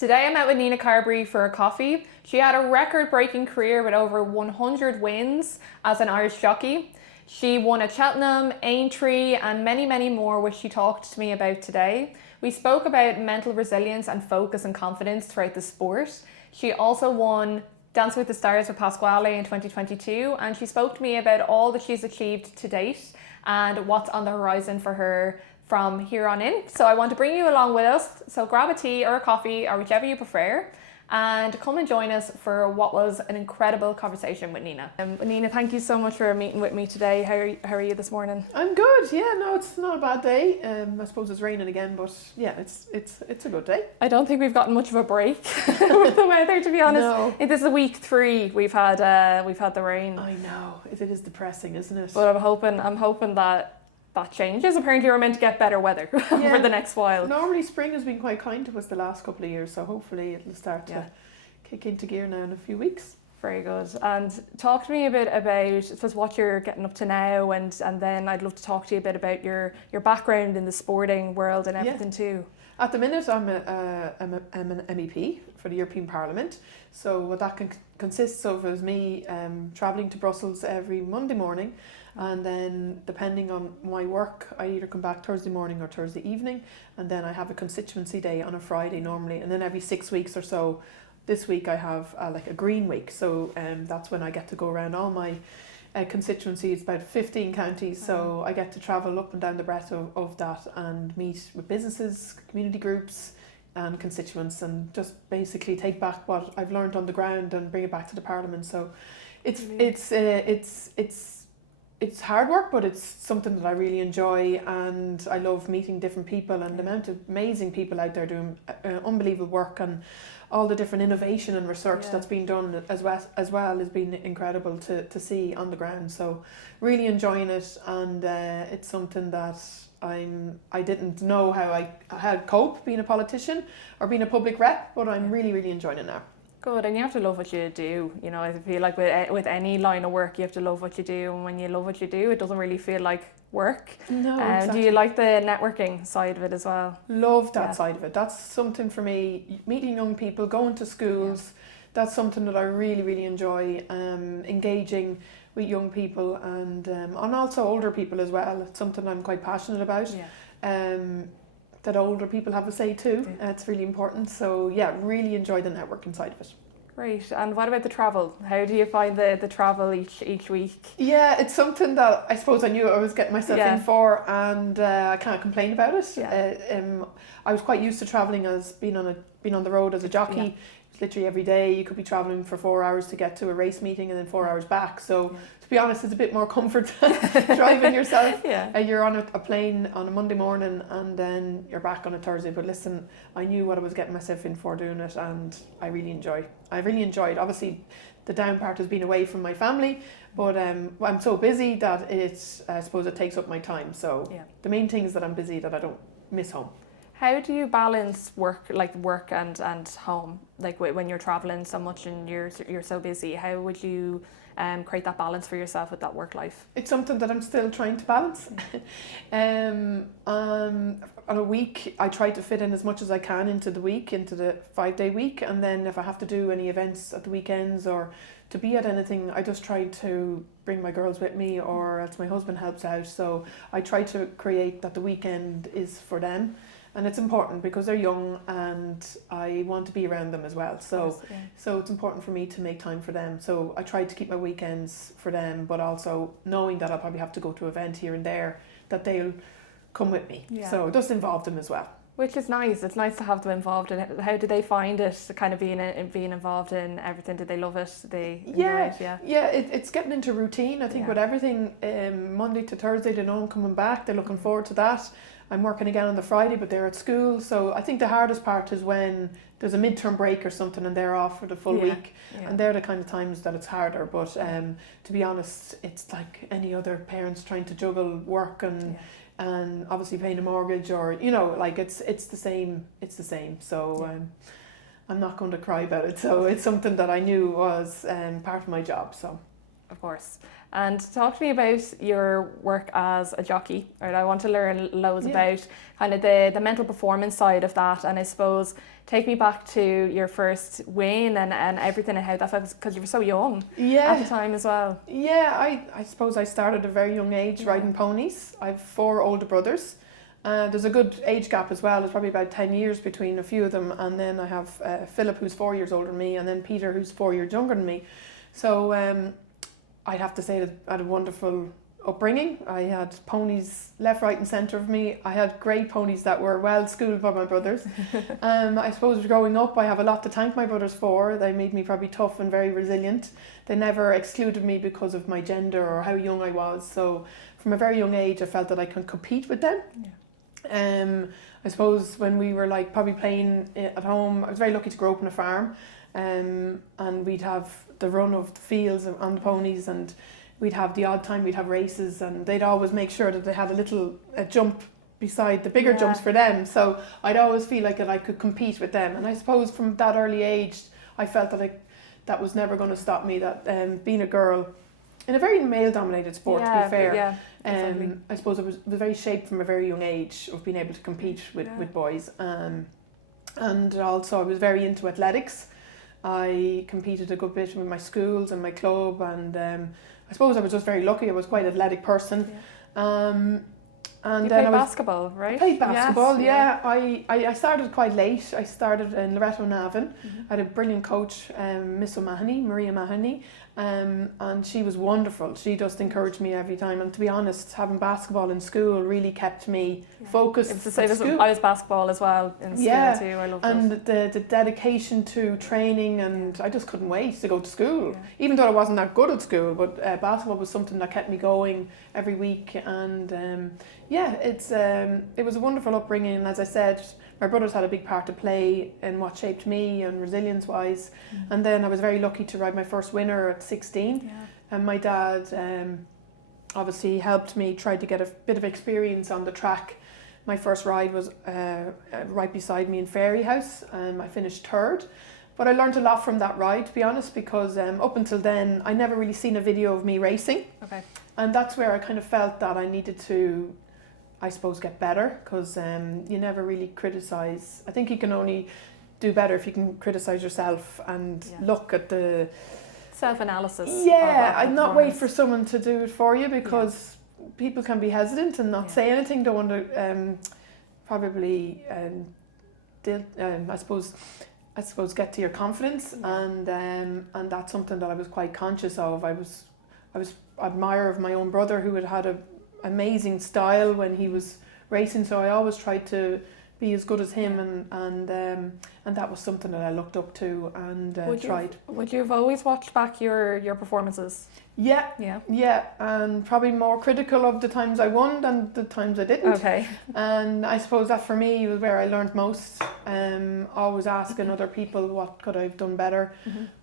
Today I'm out with Nina Carberry for a coffee. She had a record-breaking career with over 100 wins as an Irish jockey. She won at Cheltenham, Aintree and many more, which she talked to me about today. We spoke about mental resilience and focus and confidence throughout the sport. She also won Dancing with the Stars with Pasquale in 2022, and she spoke to me about all that she's achieved to date and what's on the horizon for her from here on in. So I want to bring you along with us. So grab a tea or a coffee or whichever you prefer and come and join us for what was an incredible conversation with Nina. Nina, thank you so much for meeting with me today. How are you this morning? I'm good. Yeah, no, it's not a bad day. I suppose it's raining again, but yeah, it's a good day. I don't think we've gotten much of a break with the weather, to be honest. No. This is week 3. We've had the rain. I know. It is depressing, isn't it? But I'm hoping that changes. Apparently we're meant to get better weather for the next while. Normally spring has been quite kind to us the last couple of years, so hopefully it'll start to kick into gear now in a few weeks. Very good. And talk to me a bit about, I suppose, what you're getting up to now, and then I'd love to talk to you a bit about your background in the sporting world and everything too. At the minute I'm an MEP for the European Parliament, so what that consists of is me travelling to Brussels every Monday morning, and then depending on my work I either come back Thursday morning or Thursday evening, and then I have a constituency day on a Friday normally, and then every 6 weeks or so, this week I have like a green week, so that's when I get to go around all my constituencies, about 15 counties, so I get to travel up and down the breadth of that and meet with businesses, community groups and constituents, and just basically take back what I've learned on the ground and bring it back to the Parliament. So it's hard work, but it's something that I really enjoy, and I love meeting different people and the amount of amazing people out there doing unbelievable work, and all the different innovation and research that's been done as well has been incredible to see on the ground. So really enjoying it, and it's something that I didn't know how I'd cope being a politician or being a public rep, but I'm really enjoying it now. Good, and you have to love what you do. You know, I feel like with any line of work, you have to love what you do, and when you love what you do, it doesn't really feel like work. No, exactly. Do you like the networking side of it as well? Love that side of it. That's something for me. Meeting young people, going to schools, that's something that I really enjoy. Engaging with young people and also older people as well. It's something I'm quite passionate about. That older people have a say too. It's really important. So yeah, really enjoy the networking side of it. Great. And what about the travel? How do you find the travel each week? Yeah, it's something that I suppose I knew I was getting myself in for, and I can't complain about it. I was quite used to travelling as being on the road as a jockey. Literally every day you could be travelling for 4 hours to get to a race meeting and then 4 hours back. So to be honest, it's a bit more comfort driving yourself. You're on a plane on a Monday morning and then you're back on a Thursday. But listen, I knew what I was getting myself in for doing it, and I really enjoyed. Obviously, the down part has been away from my family, but I'm so busy that I suppose it takes up my time. So the main thing is that I'm busy, that I don't miss home. How do you balance work and home? Like when you're traveling so much and you're so busy, how would you create that balance for yourself with that work life? It's something that I'm still trying to balance. On a week, I try to fit in as much as I can into the 5-day week, and then if I have to do any events at the weekends or to be at anything, I just try to bring my girls with me, or else my husband helps out. So I try to create that the weekend is for them. And it's important because they're young and I want to be around them as well. So it's important for me to make time for them. So I try to keep my weekends for them, but also knowing that I'll probably have to go to an event here and there, that they'll come with me. So it does involve them as well. Which is nice. It's nice to have them involved in it. How do they find it, kind of being involved in everything? Did they love it? Did they enjoy it? It's getting into routine. I think with everything, Monday to Thursday, they know I'm coming back. They're looking forward to that. I'm working again on the Friday, but they're at school. So I think the hardest part is when there's a midterm break or something and they're off for the full week. And they're the kind of times that it's harder. But to be honest, it's like any other parents trying to juggle work and obviously paying a mortgage, or it's the same. So I'm not going to cry about it. So it's something that I knew was part of my job. So Of course. And talk to me about your work as a jockey. Right, I want to learn loads about kind of the mental performance side of that, and I suppose take me back to your first win and everything and how that felt, because you were so young at the time as well. Yeah, I suppose I started at a very young age riding ponies. I have 4 older brothers. There's a good age gap as well. There's probably about 10 years between a few of them, and then I have Philip, who's 4 years older than me, and then Peter, who's 4 years younger than me. So I'd have to say that I had a wonderful upbringing. I had ponies left, right and centre of me. I had great ponies that were well schooled by my brothers. I suppose growing up I have a lot to thank my brothers for. They made me probably tough and very resilient. They never excluded me because of my gender or how young I was. So from a very young age I felt that I could compete with them. I suppose when we were like probably playing at home, I was very lucky to grow up on a farm, and we'd have the run of the fields on the ponies, and we'd have the odd time we'd have races, and they'd always make sure that they had a jump beside the bigger jumps for them. So I'd always feel like that I could compete with them, and I suppose from that early age I felt that that was never going to stop me, that being a girl in a very male-dominated sport, to be fair. I suppose it was very shaped from a very young age of being able to compete with boys. And also I was very into athletics. I competed a good bit with my schools and my club, and I suppose I was just very lucky. I was quite an athletic person. And you played basketball, right? I played basketball, yes, I started quite late. I started in Loretto Navan. I had a brilliant coach, Miss O'Mahony, Maria Mahoney, and she was wonderful. She just encouraged me every time. And to be honest, having basketball in school really kept me focused. It's the same as I was basketball as well in school too. I loved it. And the dedication to training, and I just couldn't wait to go to school. Even though I wasn't that good at school, but basketball was something that kept me going every week. And it was a wonderful upbringing. And as I said, my brothers had a big part to play in what shaped me and resilience wise. And then I was very lucky to ride my first winner at 16. And my dad obviously helped me try to get a bit of experience on the track. My first ride was right beside me in Fairyhouse. I finished 3rd. But I learned a lot from that ride, to be honest, because up until then I never really seen a video of me racing. And that's where I kind of felt that I needed to, I suppose, get better, because you never really criticise. I think you can only do better if you can criticise yourself and look at the self-analysis. I'd not wait for someone to do it for you, because people can be hesitant and not say anything. Don't want to probably I suppose get to your confidence, and that's something that I was quite conscious of. I was admirer of my own brother, who had an amazing style when he was racing, so I always tried to be as good as him, and that was something that I looked up to and tried. Would you have always watched back your performances? Yeah, and probably more critical of the times I won than the times I didn't. And I suppose that for me was where I learned most. Always asking other people what could I have done better.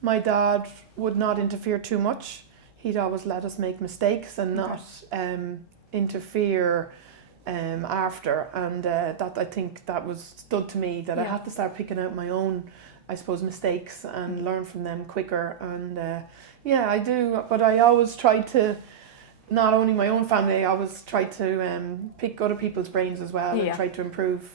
My dad would not interfere too much. He'd always let us make mistakes and not interfere after, and that, I think that was stood to me, that I had to start picking out my own, I suppose, mistakes and learn from them quicker. And I do, but I always tried to, not only my own family, I always tried to pick other people's brains as well and try to improve.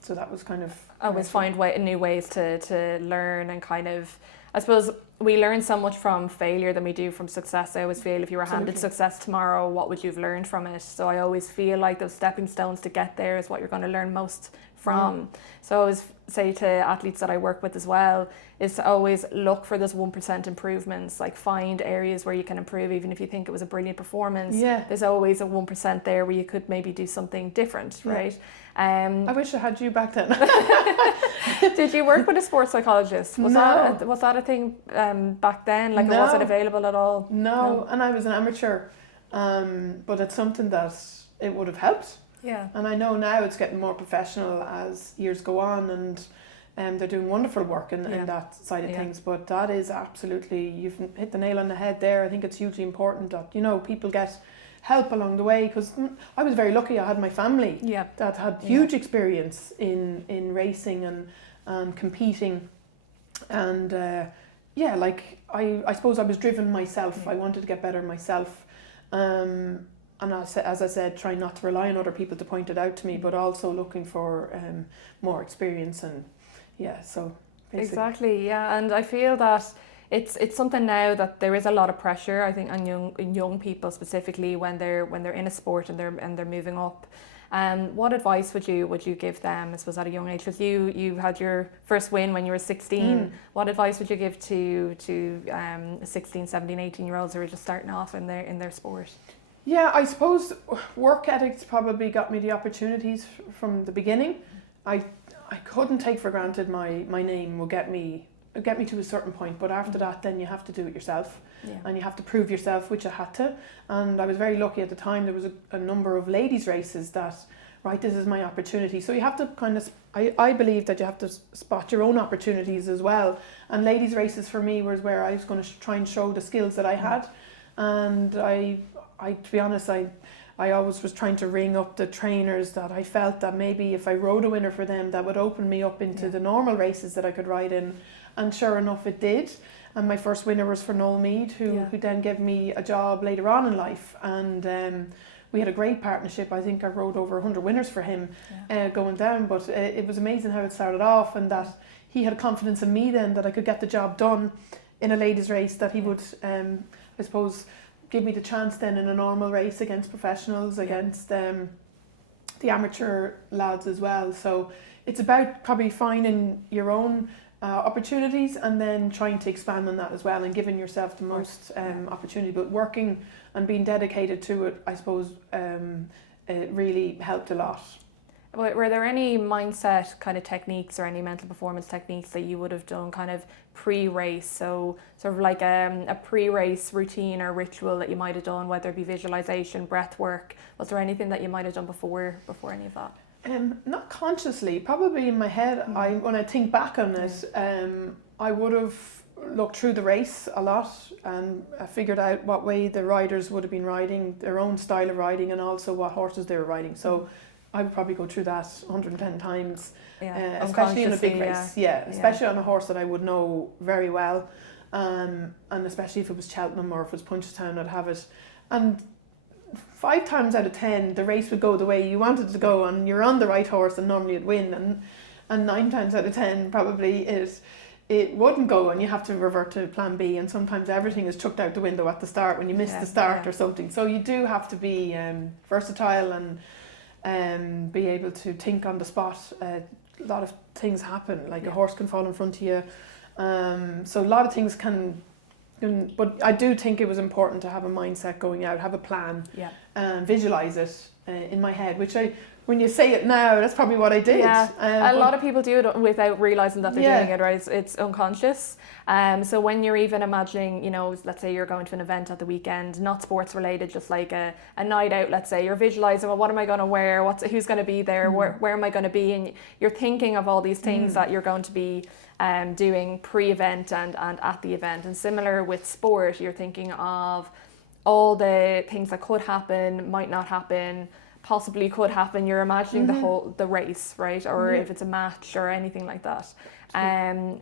So that was kind of always find new ways to learn, and kind of, I suppose we learn so much from failure than we do from success. I always feel if you were handed success tomorrow, what would you have learned from it? So I always feel like those stepping stones to get there is what you're going to learn most from. So I always say to athletes that I work with as well, is to always look for those 1% improvements, like find areas where you can improve. Even if you think it was a brilliant performance, there's always a 1% there where you could maybe do something different, right? I wish I had you back then. Did you work with a sports psychologist? Was that a thing back then? Like, was it available at all? No, and I was an amateur, but it's something that it would have helped. And I know now it's getting more professional as years go on, and they're doing wonderful work in that side of things. But that is absolutely, you've hit the nail on the head there. I think it's hugely important that, people get help along the way, because I was very lucky. I had my family that had huge experience in racing and competing, and yeah, like I suppose I was driven myself. I wanted to get better myself. And as I said, trying not to rely on other people to point it out to me, but also looking for more experience. And yeah, so basically. Exactly, yeah. And I feel that it's something now that there is a lot of pressure, I think, on young people specifically when they're in a sport and they're moving up. What advice would you give them, I suppose, at a young age? Because you had your first win when you were 16. What advice would you give to 16, 17, 18-year-olds who are just starting off in their sport? Yeah, I suppose work ethics probably got me the opportunities from the beginning. I couldn't take for granted my name will get me to a certain point, but after that then you have to do it yourself. And you have to prove yourself, which I had to. And I was very lucky at the time. There was a number of ladies races that, right, this is my opportunity. So you have to kind of, I believe that you have to spot your own opportunities as well. And ladies races for me was where I was going to try and show the skills that I had. And I to be honest, I always was trying to ring up the trainers that I felt that maybe if I rode a winner for them, that would open me up into the normal races that I could ride in. And sure enough, it did. And my first winner was for Noel Mead, who then gave me a job later on in life. And we had a great partnership. I think I rode over 100 winners for him going down. But it was amazing how it started off, and that he had confidence in me then that I could get the job done in a ladies' race, that he would, I suppose, give me the chance then in a normal race against professionals, against the amateur lads as well. So it's about probably finding your own opportunities and then trying to expand on that as well, and giving yourself the most opportunity, but working and being dedicated to it, I suppose, it really helped a lot. Were there any mindset kind of techniques or any mental performance techniques that you would have done kind of pre-race? So sort of like a pre-race routine or ritual that you might have done, whether it be visualization, breath work. Was there anything that you might have done before any of that? Not consciously, probably in my head. When I think back on it, I would have looked through the race a lot and figured out what way the riders would have been riding, their own style of riding, and also what horses they were riding. So I would probably go through that 110 times, especially in a big race. Especially on a horse that I would know very well, and especially if it was Cheltenham or if it was Punchestown, I'd have it. And 5 times out of 10, the race would go the way you wanted it to go, and you're on the right horse, and normally it'd win. And 9 times out of 10, probably it wouldn't go, and you have to revert to plan B. And sometimes everything is chucked out the window at the start when you miss the start or something. So you do have to be versatile and be able to think on the spot. A lot of things happen, like a horse can fall in front of you. So a lot of things can. But I do think it was important to have a mindset going out, have a plan, and visualize it in my head, which when you say it now, that's probably what I did. Yeah, a lot of people do it without realizing that they're doing it, right? It's unconscious. So when you're even imagining, let's say you're going to an event at the weekend, not sports related, just like a night out, let's say, you're visualizing, well, what am I going to wear? Who's going to be there? Where am I going to be? And you're thinking of all these things that you're going to be doing pre-event and at the event. And similar with sport, you're thinking of all the things that could happen, might not happen, possibly could happen. You're imagining the race, right? Or if it's a match or anything like that.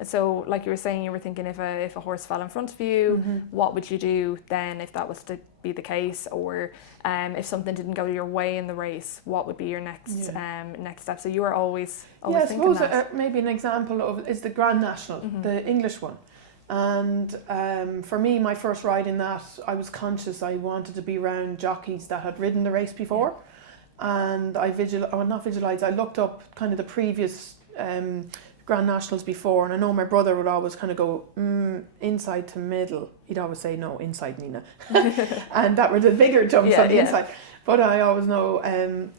So like you were saying, you were thinking if a horse fell in front of you, what would you do then if that was to be the case? Or if something didn't go your way in the race, what would be your next step? So you were always thinking I suppose maybe an example of is the Grand National, the English one. And for me, my first ride in that, I was conscious I wanted to be around jockeys that had ridden the race before. And I looked up kind of the previous Grand Nationals before, and I know my brother would always kind of go inside to middle. He'd always say no, inside, Nina. And that were the bigger jumps on the inside. But I always know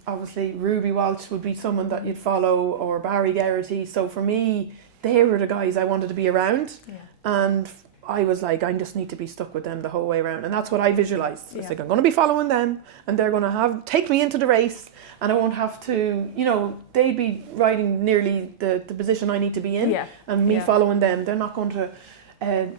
obviously Ruby Walsh would be someone that you'd follow, or Barry Geraghty. So for me, they were the guys I wanted to be around. And I was like, I just need to be stuck with them the whole way around. And that's what I visualised. It's like, I'm going to be following them, and they're going to take me into the race, and I won't have to, they'd be riding nearly the position I need to be in, and me following them. They're not going to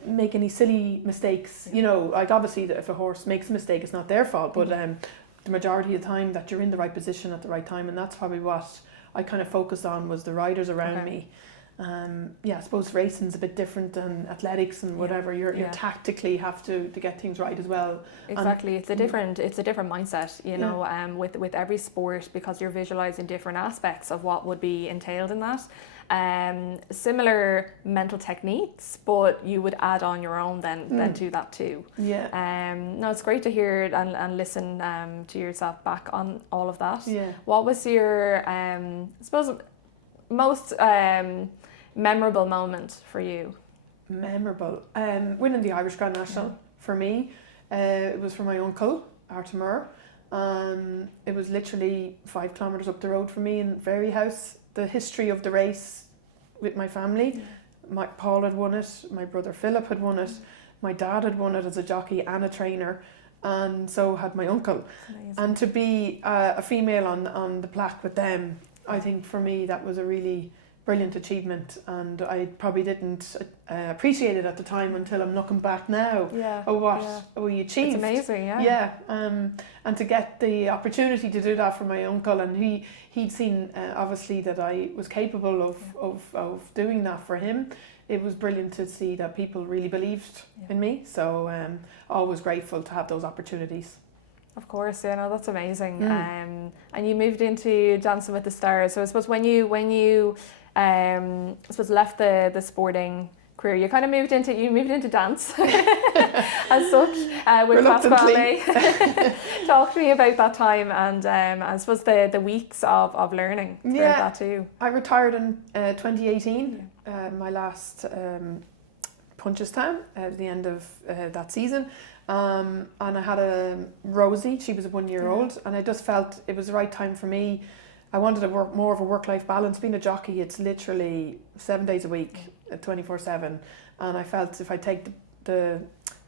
make any silly mistakes. Like obviously if a horse makes a mistake, it's not their fault, but the majority of the time that you're in the right position at the right time. And that's probably what I kind of focused on, was the riders around me. I suppose racing's a bit different than athletics and whatever. You tactically have to get things right as well. Exactly, it's a different mindset, you know, with every sport, because you're visualizing different aspects of what would be entailed in that. Similar mental techniques, but you would add on your own then to that too. No, it's great to hear and listen to yourself back on all of that. What was your I suppose most memorable moment for you? Memorable, winning the Irish Grand National for me. It was for my uncle Artemur. It was literally 5 kilometres up the road from me in Fairyhouse. The history of the race with my family. Paul had won it, my brother Philip had won it, my dad had won it as a jockey and a trainer, and so had my uncle. And to be a female on the plaque with them, I think for me that was a really brilliant achievement, and I probably didn't appreciate it at the time until I'm looking back now at what we achieved. It's amazing, and to get the opportunity to do that for my uncle, and he'd seen obviously that I was capable of doing that for him. It was brilliant to see that people really believed in me, so always grateful to have those opportunities. Of course, that's amazing. And you moved into Dancing with the Stars. So I suppose when you left the sporting career, you kind of moved into dance as such with Pasquale. Talk to me about that time, and I suppose the weeks of learning throughout that too. I retired in 2018. My last Punchestown at the end of that season. And I had a Rosie, she was a 1-year-old, and I just felt it was the right time for me. I wanted to work more of a work-life balance. Being a jockey, it's literally 7 days a week, 24/7, and I felt if I take the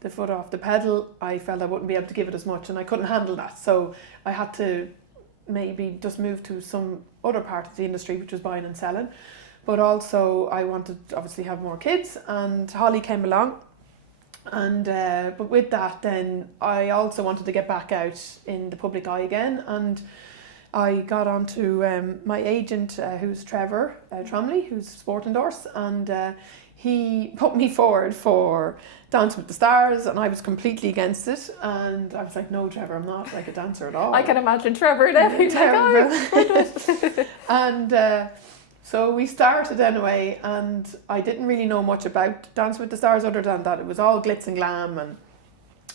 foot off the pedal, I felt I wouldn't be able to give it as much, and I couldn't handle that. So I had to maybe just move to some other part of the industry, which was buying and selling. But also I wanted to obviously have more kids, and Holly came along. And but with that, then I also wanted to get back out in the public eye again, and I got on to my agent, who's Trevor Tromley, who's Sport Endorse, and he put me forward for Dancing with the Stars, and I was completely against it, and I was like, no, Trevor, I'm not like a dancer at all. I can imagine Trevor every time. And so we started anyway, and I didn't really know much about Dancing with the Stars other than that it was all glitz and glam. And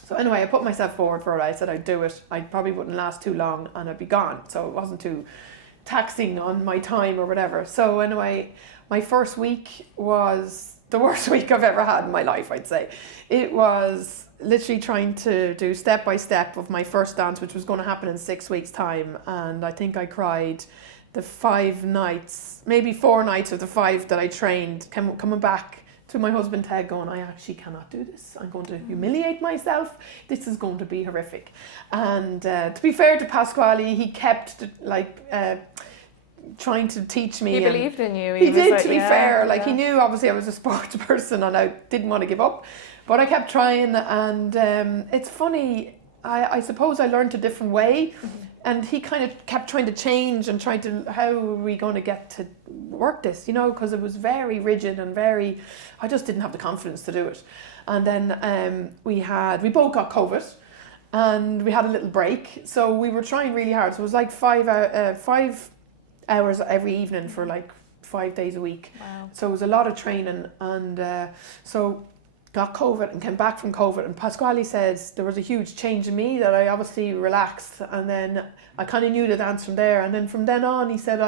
so anyway, I put myself forward for it. I said I'd do it. I probably wouldn't last too long and I'd be gone. So it wasn't too taxing on my time or whatever. So anyway, my first week was the worst week I've ever had in my life, I'd say. It was literally trying to do step by step of my first dance, which was going to happen in 6 weeks' time. And I think I cried the 5 nights, maybe 4 nights of the 5 that I trained, coming back to my husband Ted going, I actually cannot do this. I'm going to humiliate myself. This is going to be horrific. And to be fair to Pasquale, he kept trying to teach me. He believed in you. He did, to be fair. He knew obviously I was a sports person and I didn't want to give up. But I kept trying, and it's funny, I suppose I learned a different way. And he kind of kept trying to change and trying to, how are we going to get to work this, because it was very rigid and I just didn't have the confidence to do it. And then we both got COVID and we had a little break. So we were trying really hard. So it was like 5 hours every evening for like 5 days a week. Wow. So it was a lot of training, and so got COVID and came back from COVID, and Pasquale says there was a huge change in me that I obviously relaxed, and then I kind of knew the dance from there, and then from then on he said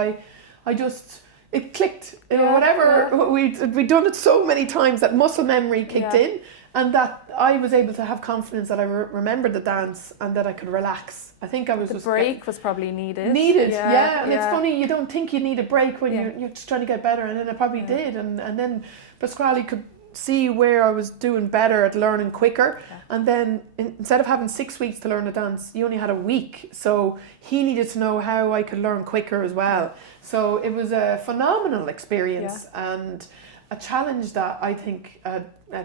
it clicked, whatever. We'd done it so many times that muscle memory kicked in, and that I was able to have confidence that I remembered the dance and that I could relax. I think I was the break was probably needed. And it's funny, you don't think you need a break when you're just trying to get better, and then I probably did, and then Pasquale could see where I was doing better at learning quicker, and then instead of having 6 weeks to learn a dance, you only had a week, so he needed to know how I could learn quicker as well. So it was a phenomenal experience, and a challenge that I think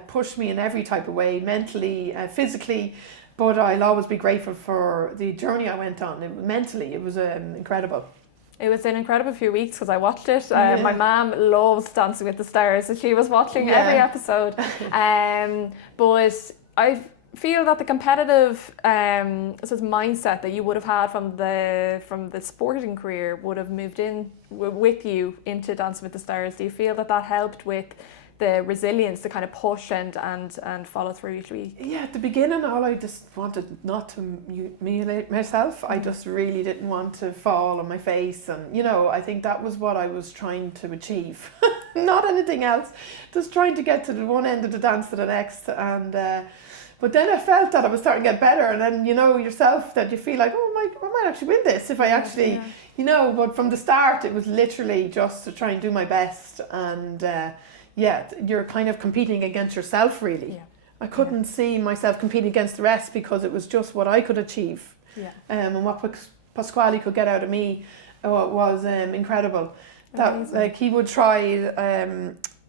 pushed me in every type of way, mentally, physically, but I'll always be grateful for the journey I went on. Mentally, it was incredible. It was an incredible few weeks because I watched it. My mum loves Dancing with the Stars, so she was watching every episode. But I feel that the competitive sort of mindset that you would have had from the sporting career would have moved in with you into Dancing with the Stars. Do you feel that helped with the resilience to kind of push and follow through each week? Yeah, at the beginning, all I just wanted not to mutilate myself. I just really didn't want to fall on my face, and I think that was what I was trying to achieve. Not anything else, just trying to get to the one end of the dance to the next. And but then I felt that I was starting to get better, and then yourself that you feel like, oh, I might actually win this if I actually, But from the start, it was literally just to try and do my best, and you're kind of competing against yourself, really. Yeah. I couldn't see myself competing against the rest because it was just what I could achieve. Yeah. And what Pasquale could get out of me was incredible. Amazing. That he would try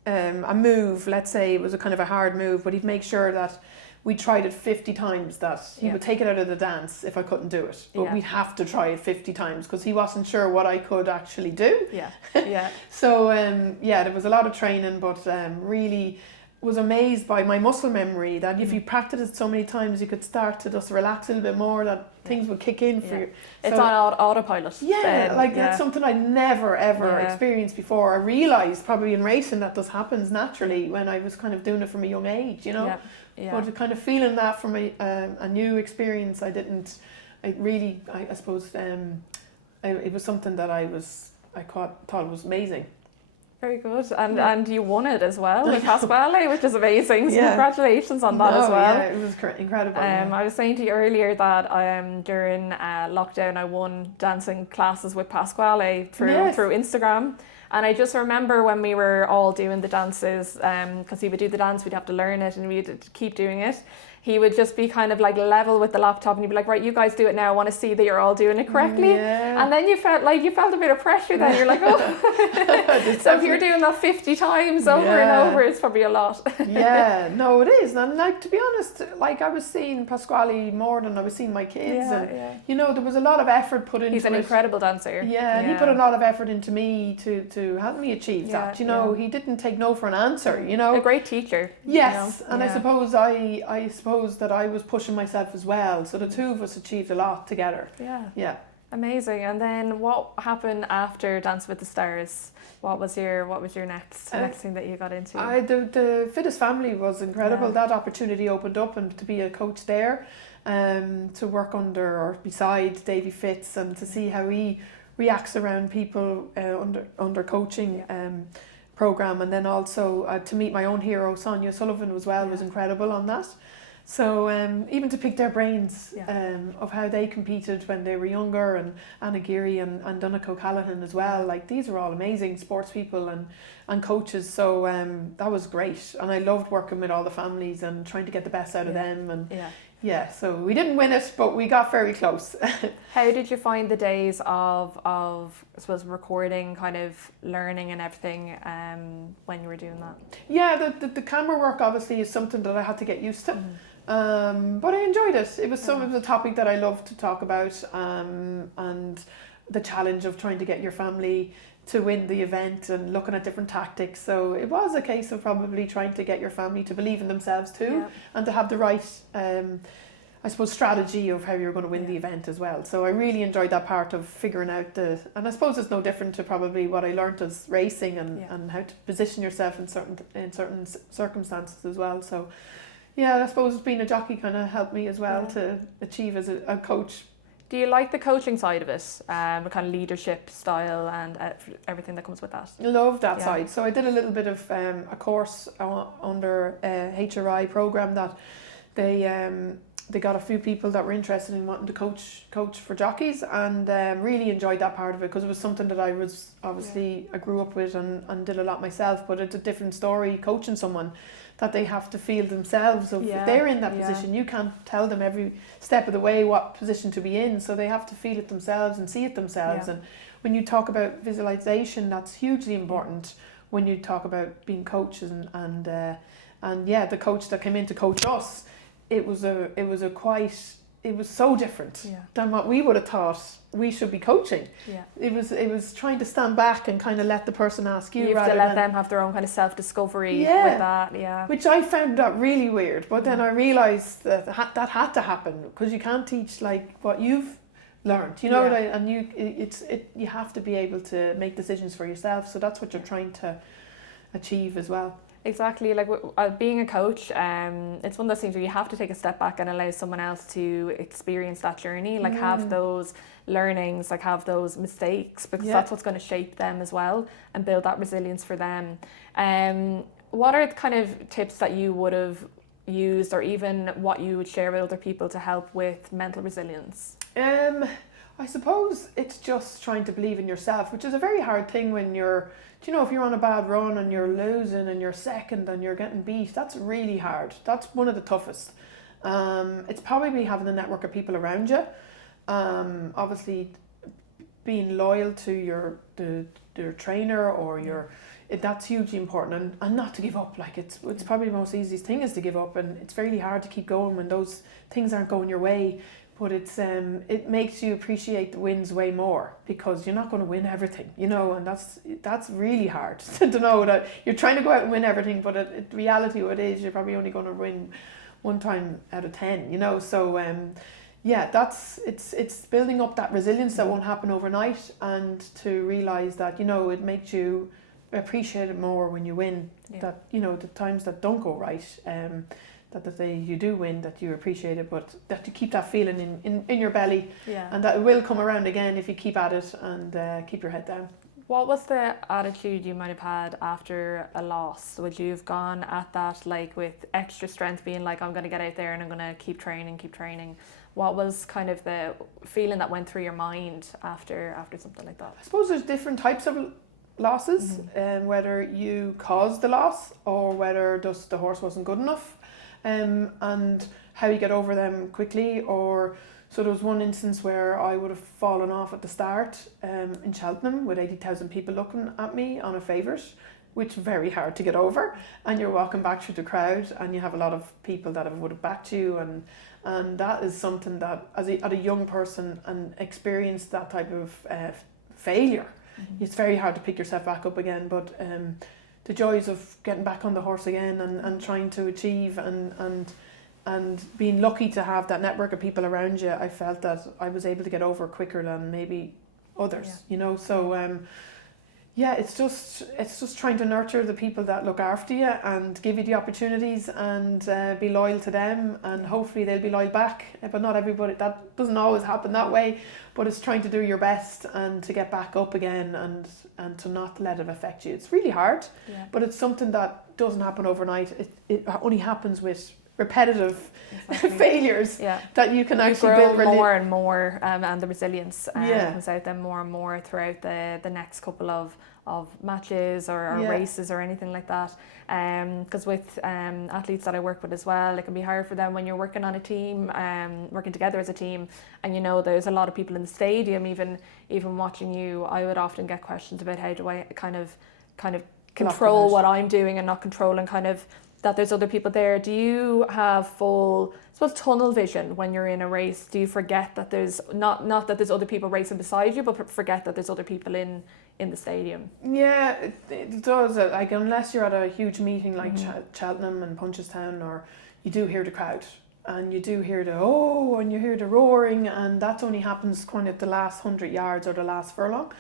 a move, let's say it was a kind of a hard move, but he'd make sure that we tried it 50 times, that he would take it out of the dance if I couldn't do it. But we'd have to try it 50 times because he wasn't sure what I could actually do. So, there was a lot of training, but really was amazed by my muscle memory, that if you practice it so many times, you could start to just relax a little bit more, that things would kick in for you. It's on autopilot. That's something I'd never, ever experienced before. I realised probably in racing that this happens naturally when I was kind of doing it from a young age, But kind of feeling that from a new experience, I suppose it was something that I thought was amazing. Very good. And you won it as well with Pasquale, which is amazing. So congratulations on that as well. Yeah, it was incredible. I was saying to you earlier that during lockdown I won dancing classes with Pasquale through Instagram. And I just remember when we were all doing the dances, because he would do the dance, we'd have to learn it and we'd keep doing it. He would just be kind of like level with the laptop and he'd be like, right, you guys do it now. I want to see that you're all doing it correctly. Yeah. And then you felt a bit of pressure then. You're like, oh. So if you're doing that 50 times over and over, it's probably a lot. No, it is. And to be honest, I was seeing Pasquale more than I was seeing my kids. There was a lot of effort put into it. He's an incredible dancer. Yeah, he put a lot of effort into me to help me achieve that. He didn't take no for an answer, A great teacher. Yes, and I suppose I suppose that I was pushing myself as well, so the two of us achieved a lot together. Yeah. Amazing. And then what happened after Dance with the Stars? What was your next thing that you got into? The Fittest Family was incredible. That opportunity opened up, and to be a coach there, to work under or beside Davy Fitz, and to see how he reacts around people under coaching program, and then also to meet my own hero Sonia Sullivan as well was incredible on that. So even to pick their brains of how they competed when they were younger, and Anna Geary and Donnelly O'Callaghan as well. These are all amazing sports people and coaches. So that was great, and I loved working with all the families and trying to get the best out of them. And so we didn't win it, but we got very close. How did you find the days of I suppose recording, kind of learning and everything when you were doing that? Yeah, the camera work obviously is something that I had to get used to. But I enjoyed it. It was a topic that I loved to talk about, and the challenge of trying to get your family to win the event and looking at different tactics. So it was a case of probably trying to get your family to believe in themselves too, and to have the right I suppose strategy of how you're going to win the event as well. So I really enjoyed that part of figuring out and I suppose it's no different to probably what I learned as racing, and how to position yourself in certain circumstances as well. So I suppose being a jockey kind of helped me as well to achieve as a coach. Do you like the coaching side of it, the kind of leadership style and everything that comes with that? I love that side. So I did a little bit of a course under a HRI program that they got a few people that were interested in wanting to coach for jockeys, and really enjoyed that part of it, because it was something that I was obviously I grew up with and did a lot myself. But it's a different story coaching someone that they have to feel themselves. If they're in that position, you can't tell them every step of the way what position to be in, so they have to feel it themselves and see it themselves. And when you talk about visualization, that's hugely important when you talk about being coaches. And the coach that came in to coach us, it was a quite it was so different than what we would have thought we should be coaching. Yeah. It was trying to stand back and kind of let the person ask you. You have to let them have their own kind of self-discovery with that, Which I found that really weird, but then I realised that that had to happen, because you can't teach like what you've learned, you know, and you have to be able to make decisions for yourself. So that's what you're trying to achieve as well. Exactly, like being a coach, it's one of those things where you have to take a step back and allow someone else to experience that journey, like have those learnings, like have those mistakes, because that's what's going to shape them as well and build that resilience for them. What are the kind of tips that you would have used, or even what you would share with other people to help with mental resilience? I suppose it's just trying to believe in yourself, which is a very hard thing when you're, do you know, if you're on a bad run and you're losing and you're second and you're getting beat, that's really hard. That's one of the toughest. It's probably having a network of people around you. Obviously, being loyal to your trainer or that's hugely important, and not to give up. Like it's probably the most easiest thing is to give up, and it's very hard to keep going when those things aren't going your way. But it makes you appreciate the wins way more, because you're not going to win everything, you know, and that's really hard to know that you're trying to go out and win everything, but in reality what it is, you're probably only going to win one time out of 10, you know. So it's building up that resilience that won't happen overnight, and to realise that, you know, it makes you appreciate it more when you win. That, you know, the times that don't go right, that the day you do win, that you appreciate it, but that you keep that feeling in your belly, and that it will come around again if you keep at it and keep your head down. What was the attitude you might have had after a loss? Would you have gone at that like with extra strength, being like, I'm going to get out there and I'm going to keep training? What was kind of the feeling that went through your mind after something like that? I suppose there's different types of losses, whether you caused the loss or whether just the horse wasn't good enough. And how you get over them quickly. Or so there was one instance where I would have fallen off at the start in Cheltenham with 80,000 people looking at me on a favourite, which is very hard to get over, and you're walking back through the crowd and you have a lot of people that would have backed you, and that is something that as a young person and experienced that type of failure, it's very hard to pick yourself back up again. But the joys of getting back on the horse again and trying to achieve and being lucky to have that network of people around you, I felt that I was able to get over quicker than maybe others, you know. So it's just trying to nurture the people that look after you and give you the opportunities, and be loyal to them, and hopefully they'll be loyal back. But not everybody, that doesn't always happen that way, but it's trying to do your best and to get back up again and to not let it affect you. It's really hard, but it's something that doesn't happen overnight. It only happens with repetitive failures that you can actually build more and more, and the resilience comes out then more and more throughout the next couple of matches or races or anything like that. Because with athletes that I work with as well, it can be hard for them when you're working on a team, working together as a team, and you know there's a lot of people in the stadium. Even watching you, I would often get questions about how do I kind of control what I'm doing and not controlling kind of that there's other people there. Do you have full, I suppose, tunnel vision when you're in a race? Do you forget that there's not that there's other people racing beside you, but forget that there's other people in the stadium? Yeah, it does. Like unless you're at a huge meeting like Cheltenham and Punchestown, or you do hear the crowd and you do hear and you hear the roaring, and that only happens kind of the last 100 yards or the last furlong.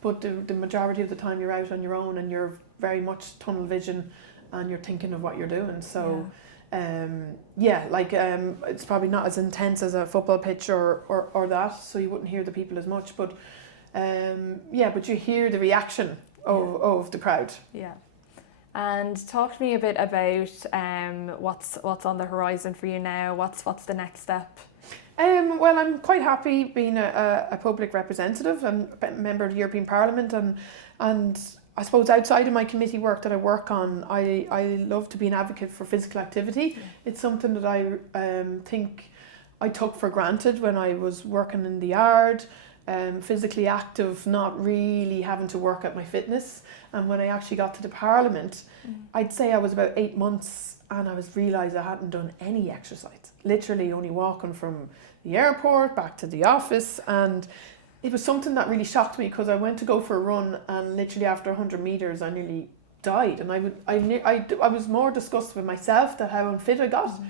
But the majority of the time you're out on your own and you're very much tunnel vision, and you're thinking of what you're doing. So it's probably not as intense as a football pitch or that, so you wouldn't hear the people as much, but but you hear the reaction of the crowd. And talk to me a bit about what's on the horizon for you now. What's the next step? Well, I'm quite happy being a public representative and a member of the European Parliament, and I suppose outside of my committee work that I work on, I love to be an advocate for physical activity. It's something that I think I took for granted when I was working in the yard, physically active, not really having to work at my fitness. And when I actually got to the Parliament, I'd say I was about 8 months and I realised I hadn't done any exercise. Literally only walking from the airport back to the office, and it was something that really shocked me because I went to go for a run and literally after 100 metres I nearly died, and I was more disgusted with myself at how unfit I got.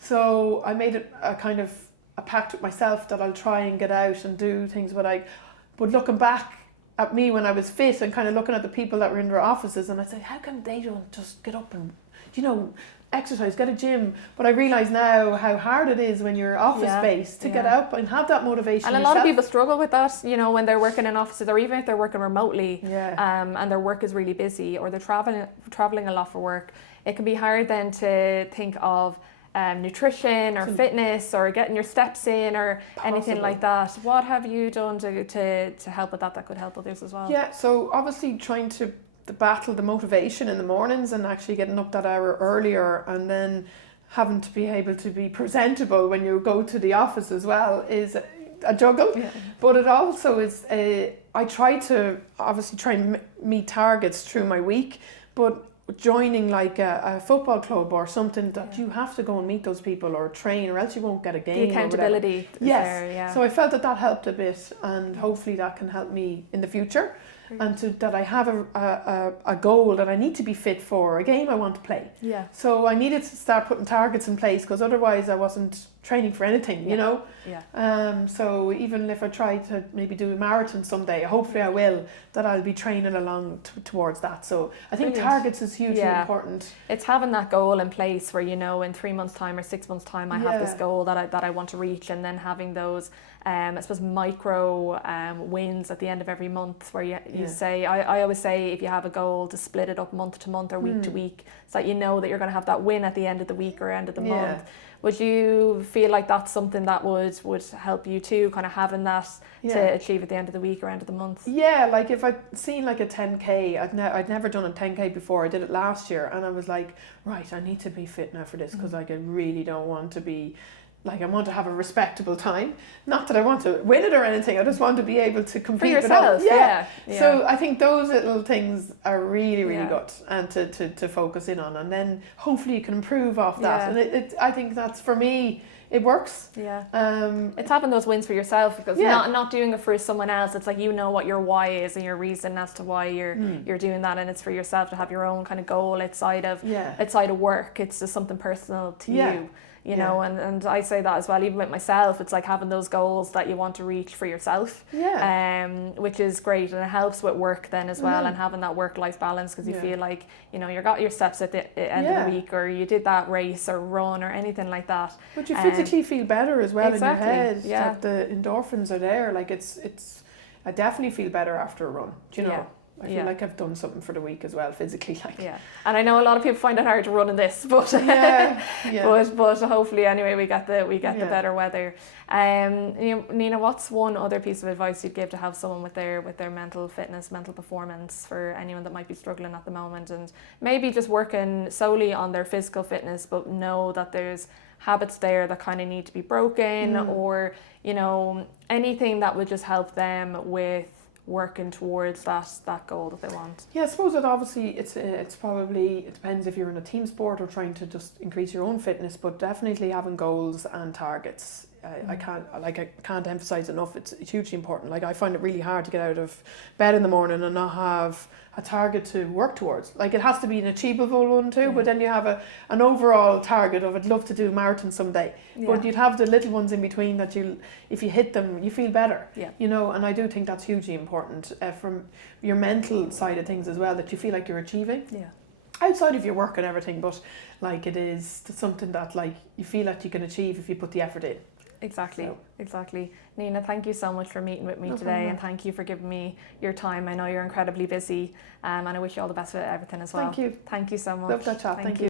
So I made it a kind of a pact with myself that I'll try and get out and do things, but looking back at me when I was fit and kind of looking at the people that were in their offices, and I'd say, how come they don't just get up and, exercise, get a gym? But I realise now how hard it is when you're office-based to get up and have that motivation. And a lot of people struggle with that, when they're working in offices, or even if they're working remotely, and their work is really busy, or they're traveling a lot for work. It can be hard then to think of nutrition or fitness or getting your steps in or anything like that. What have you done to help with that could help others as well? Yeah, so obviously trying to battle the motivation in the mornings and actually getting up that hour earlier, and then having to be able to be presentable when you go to the office as well is a juggle. But it also is I try to obviously try and meet targets through my week, but joining like a football club or something that you have to go and meet those people or train, or else you won't get a game. The accountability is there, So I felt that helped a bit, and hopefully that can help me in the future. And that I have a goal that I need to be fit for, a game I want to play. So I needed to start putting targets in place, because otherwise I wasn't training for anything, so even if I try to maybe do a marathon someday, hopefully I will, that I'll be training along towards that. So I think targets is hugely important. It's having that goal in place where in 3 months time or 6 months time I have this goal that I want to reach, and then having those I suppose micro wins at the end of every month, where you say, I always say, if you have a goal, to split it up month to month or week to week, so that that you're going to have that win at the end of the week or end of the month. Would you feel like that's something that would help you too, kind of having that to achieve at the end of the week or end of the month? Yeah, like if I'd seen like a 10k, I'd never done a 10k before. I did it last year, and I was like, right, I need to be fit now for this, because I really don't want to be. Like, I want to have a respectable time. Not that I want to win it or anything. I just want to be able to compete for yourself. So I think those little things are really, really good, and to focus in on, and then hopefully you can improve off that. And I think that's, for me, it works. It's having those wins for yourself, because not doing it for someone else. It's like what your why is and your reason as to why you're doing that, and it's for yourself to have your own kind of goal outside of work. It's just something personal to you. And I say that as well, even with myself, it's like having those goals that you want to reach for yourself, which is great, and it helps with work then as well, and having that work-life balance, because you feel like you got your steps at the end of the week, or you did that race or run or anything like that. But you physically feel better as well in your head. That the endorphins are there. Like it's I definitely feel better after a run. I feel like I've done something for the week as well, physically. And I know a lot of people find it hard to run in this, but but hopefully anyway we get the better weather. Nina, what's one other piece of advice you'd give to have someone with their mental fitness, mental performance, for anyone that might be struggling at the moment, and maybe just working solely on their physical fitness, but know that there's habits there that kind of need to be broken, or anything that would just help them with working towards that goal that they want? I suppose that obviously it's probably, it depends if you're in a team sport or trying to just increase your own fitness, but definitely having goals and targets. I can't emphasize enough, it's hugely important. Like, I find it really hard to get out of bed in the morning and not have a target to work towards. Like, it has to be an achievable one too, but then you have an overall target of, I'd love to do a marathon someday, but you'd have the little ones in between that if you hit them, you feel better. And I do think that's hugely important from your mental side of things as well, that you feel like you're achieving. Outside of your work and everything, but like, it is something that like you feel that you can achieve if you put the effort in. Exactly. Nina, thank you so much for meeting with me today, and thank you for giving me your time. I know you're incredibly busy, and I wish you all the best with everything as well. Thank you. Thank you so much. Love that chat. Thank you.